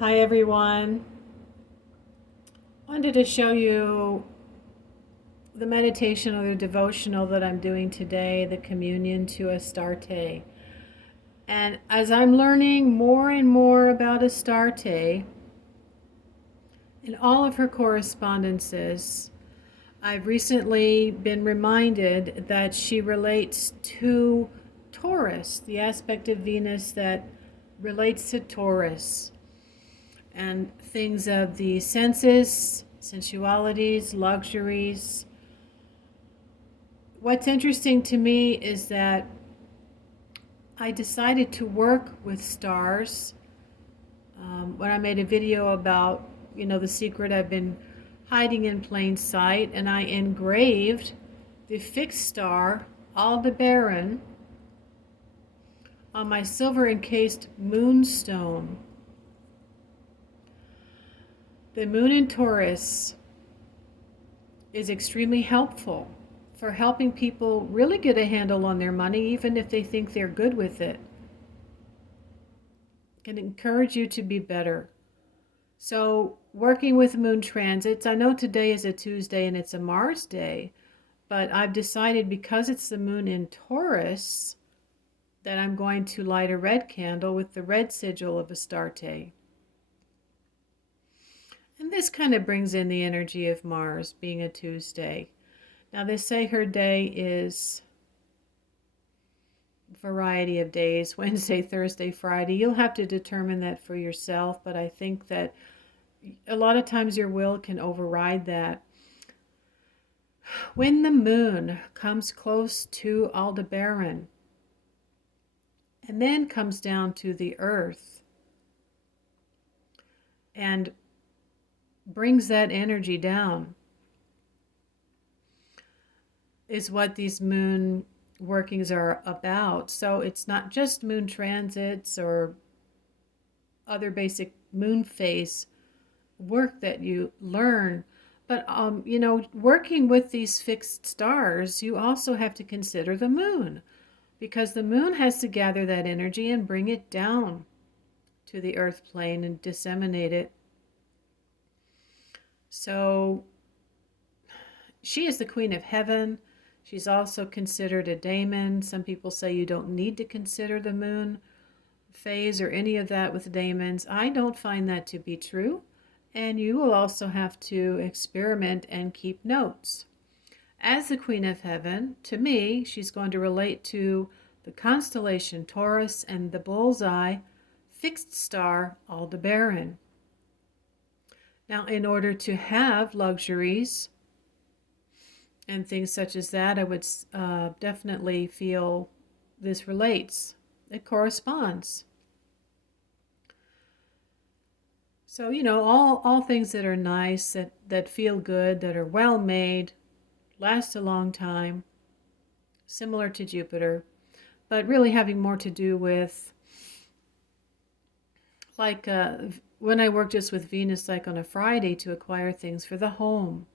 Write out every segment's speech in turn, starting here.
Hi everyone. Wanted to show you the meditation or the devotional that I'm doing today, the communion to Astarte. And as I'm learning more and more about Astarte in all of her correspondences, I've recently been reminded that she relates to Taurus, the aspect of Venus that relates to Taurus, and things of the senses, sensualities, luxuries. What's interesting to me is that I decided to work with stars when I made a video about, the secret I've been hiding in plain sight, and I engraved the fixed star Aldebaran on my silver encased moonstone. The moon in Taurus is extremely helpful for helping people really get a handle on their money, even if they think they're good with it. It can encourage you to be better. So, working with moon transits, I know today is a Tuesday and it's a Mars day, but I've decided because it's the moon in Taurus that I'm going to light a red candle with the red sigil of Astarte. And this kind of brings in the energy of Mars being a Tuesday. Now they say her day is a variety of days, Wednesday, Thursday, Friday. You'll have to determine that for yourself, but I think that a lot of times your will can override that. When the moon comes close to Aldebaran and then comes down to the earth and brings that energy down, is what these moon workings are about. So it's not just moon transits or other basic moon phase work that you learn, but working with these fixed stars, you also have to consider the moon, because the moon has to gather that energy and bring it down to the earth plane and disseminate it. So she is the queen of heaven. She's also considered a daemon. Some people say you don't need to consider the moon phase or any of that with daemons. I don't find that to be true. And you will also have to experiment and keep notes. As the queen of heaven, to me, she's going to relate to the constellation Taurus and the bullseye fixed star Aldebaran. Now, in order to have luxuries and things such as that, I would definitely feel this relates. It corresponds. So, all things that are nice, that feel good, that are well made, last a long time, similar to Jupiter, but really having more to do with, like when I work just with Venus, like on a Friday, to acquire things for the home.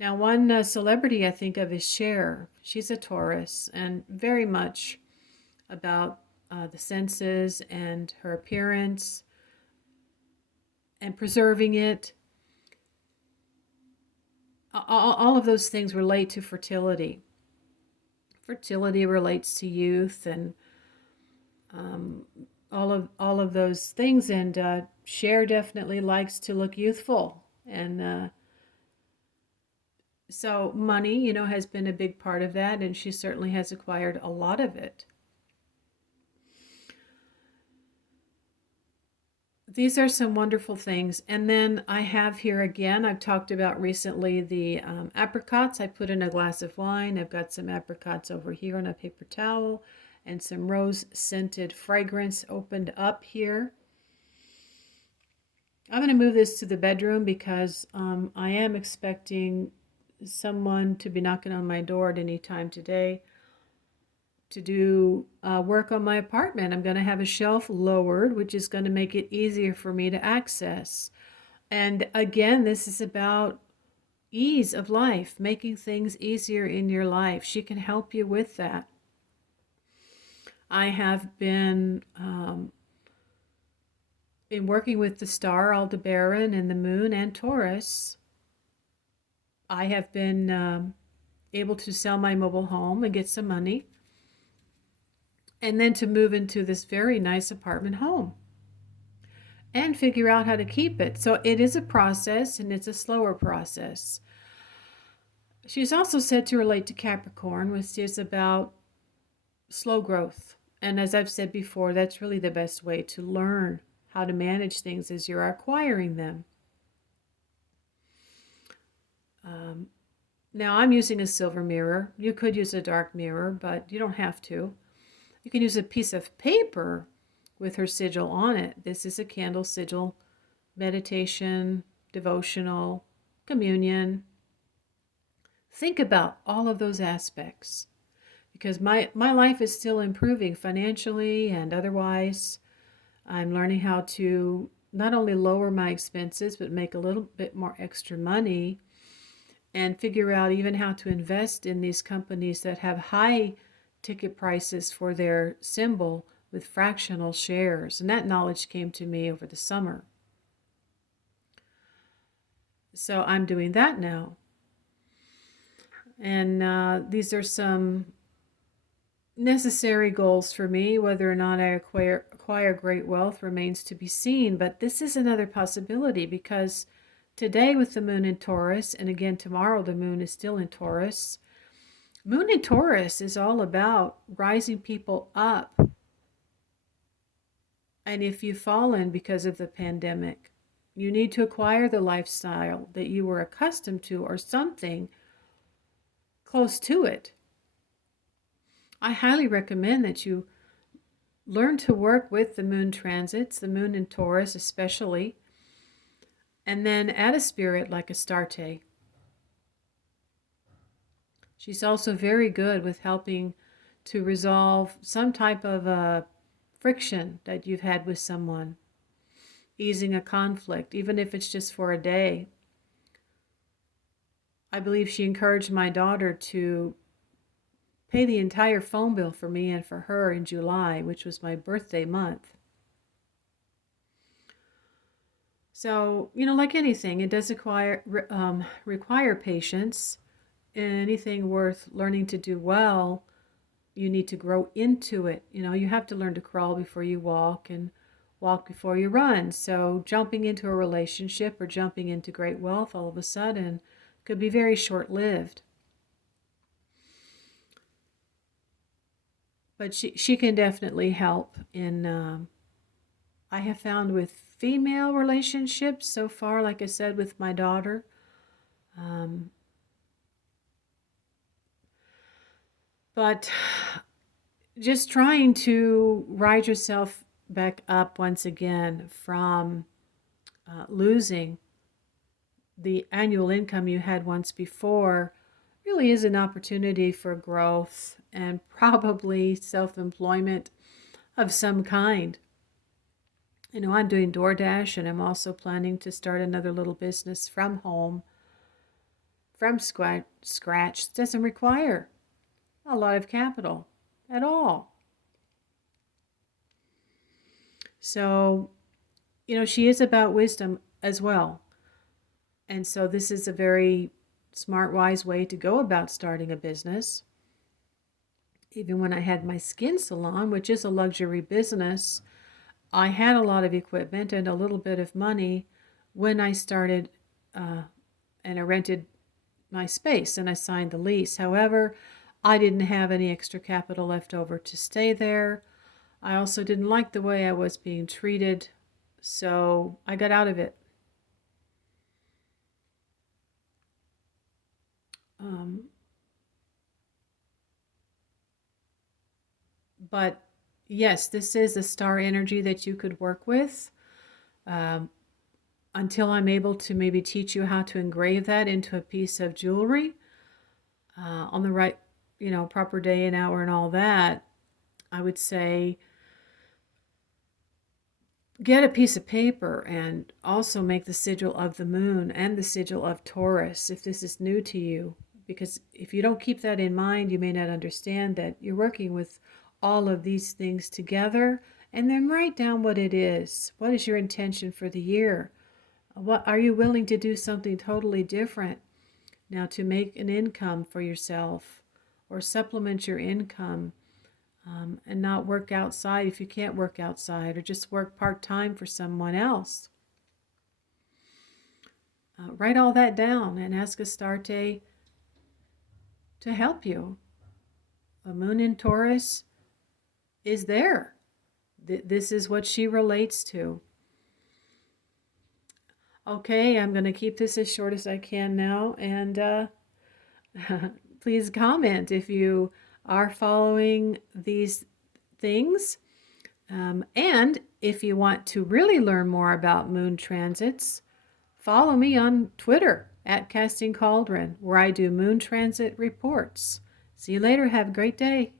Now, one celebrity I think of is Cher. She's a Taurus and very much about the senses and her appearance and preserving it. All of those things relate to fertility. Fertility relates to youth and all of those things. And Cher definitely likes to look youthful, and so money, has been a big part of that, and she certainly has acquired a lot of it. These are some wonderful things. And then I have here again, I've talked about recently the apricots I put in a glass of wine. I've got some apricots over here on a paper towel and some rose-scented fragrance opened up here. I'm going to move this to the bedroom because I am expecting someone to be knocking on my door at any time today to do work on my apartment. I'm going to have a shelf lowered, which is going to make it easier for me to access. And again, this is about ease of life, making things easier in your life. She can help you with that. I have been in working with the star Aldebaran and the moon and Taurus, I have been able to sell my mobile home and get some money, and then to move into this very nice apartment home and figure out how to keep it. So it is a process, and it's a slower process. She's also said to relate to Capricorn, which is about slow growth. And as I've said before, that's really the best way to learn how to manage things as you're acquiring them. Now I'm using a silver mirror. You could use a dark mirror, but you don't have to. You can use a piece of paper with her sigil on it. This is a candle sigil, meditation, devotional, communion. Think about all of those aspects, because my life is still improving financially and otherwise. I'm learning how to not only lower my expenses, but make a little bit more extra money, and figure out even how to invest in these companies that have high ticket prices for their symbol with fractional shares. And that knowledge came to me over the summer. So I'm doing that now. And these are some necessary goals for me. Whether or not I acquire great wealth remains to be seen. But this is another possibility, because today with the moon in Taurus, and again tomorrow the moon is still in Taurus. Moon in Taurus is all about rising people up. And if you've fallen because of the pandemic, you need to acquire the lifestyle that you were accustomed to, or something close to it. I highly recommend that you learn to work with the moon transits, the moon in Taurus especially, and then add a spirit like Astarte. She's also very good with helping to resolve some type of a friction that you've had with someone, easing a conflict, even if it's just for a day. I believe she encouraged my daughter to pay the entire phone bill for me and for her in July, which was my birthday month. So, like anything, it does require patience. Anything worth learning to do well, you need to grow into it. You have to learn to crawl before you walk, and walk before you run. So jumping into a relationship or jumping into great wealth all of a sudden could be very short-lived. But she can definitely help in, I have found with female relationships so far, like I said, with my daughter. But just trying to ride yourself back up once again from losing the annual income you had once before really is an opportunity for growth and probably self-employment of some kind. I'm doing DoorDash, and I'm also planning to start another little business from home, from scratch. It doesn't require a lot of capital at all. So, she is about wisdom as well. And so this is a very smart, wise way to go about starting a business. Even when I had my skin salon, which is a luxury business, I had a lot of equipment and a little bit of money when I started, and I rented my space and I signed the lease. However, I didn't have any extra capital left over to stay there. I also didn't like the way I was being treated, so I got out of it. But yes, this is a star energy that you could work with, until I'm able to maybe teach you how to engrave that into a piece of jewelry on the right, proper day and hour and all that. I would say get a piece of paper and also make the sigil of the moon and the sigil of Taurus if this is new to you. Because if you don't keep that in mind, you may not understand that you're working with all of these things together, And then write down what it is. What is your intention for the year? What are you willing to do something totally different now to make an income for yourself or supplement your income, and not work outside if you can't work outside, or just work part-time for someone else? Write all that down and ask Astarte to help you. A moon in Taurus is there. This is what she relates to. Okay, I'm going to keep this as short as I can now, and please comment if you are following these things. And if you want to really learn more about moon transits, follow me on Twitter at Casting Cauldron, where I do moon transit reports. See you later. Have a great day.